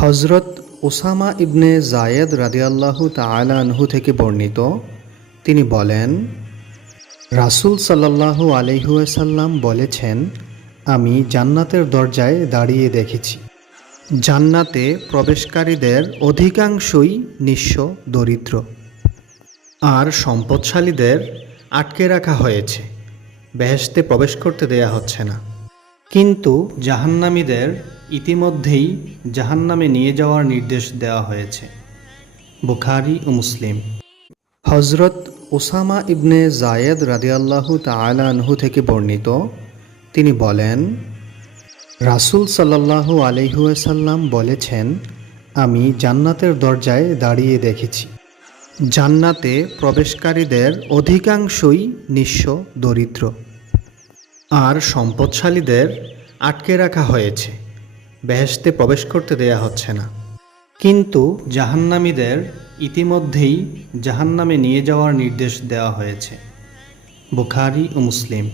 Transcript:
হজরত উসামা ইবনে জায়েদ রাদিয়াল্লাহু তাআলা আনহু থেকে বর্ণিত, তিনি বলেন, রাসূল সাল্লাল্লাহু আলাইহি ওয়াসাল্লাম বলেছেন, আমি জান্নাতের দরজায় দাঁড়িয়ে দেখেছি। জান্নাতে প্রবেশকারীদের অধিকাংশই নিঃস্ব, দরিদ্র, আর সম্পদশালীদের আটকে রাখা হয়েছে, বেহেশতে প্রবেশ করতে দেয়া হচ্ছে না। কিন্তু জাহান্নামীদের ইতিমধ্যেই জাহান্নামে নিয়ে যাওয়ার নির্দেশ দেওয়া হয়েছে। বুখারী ও মুসলিম। হজরত উসামা ইবনে জায়েদ রাদিয়াল্লাহু তাআলা আনহু থেকে বর্ণিত, তিনি বলেন, রাসূল সাল্লাল্লাহু আলাইহি ওয়াসাল্লাম বলেছেন, আমি জান্নাতের দরজায় দাঁড়িয়ে দেখেছি। জান্নাতে প্রবেশকারীদের অধিকাংশই নিঃস্ব, দরিদ্র, আর সম্পদশালীদের আটকে রাখা হয়েছে, বেহেশতে প্রবেশ করতে দেয়া হচ্ছে না। কিন্তু জাহান্নামীদের ইতিমধ্যেই জাহান্নামে নিয়ে যাওয়ার নির্দেশ দেওয়া হয়েছে। বুখারী ও মুসলিম।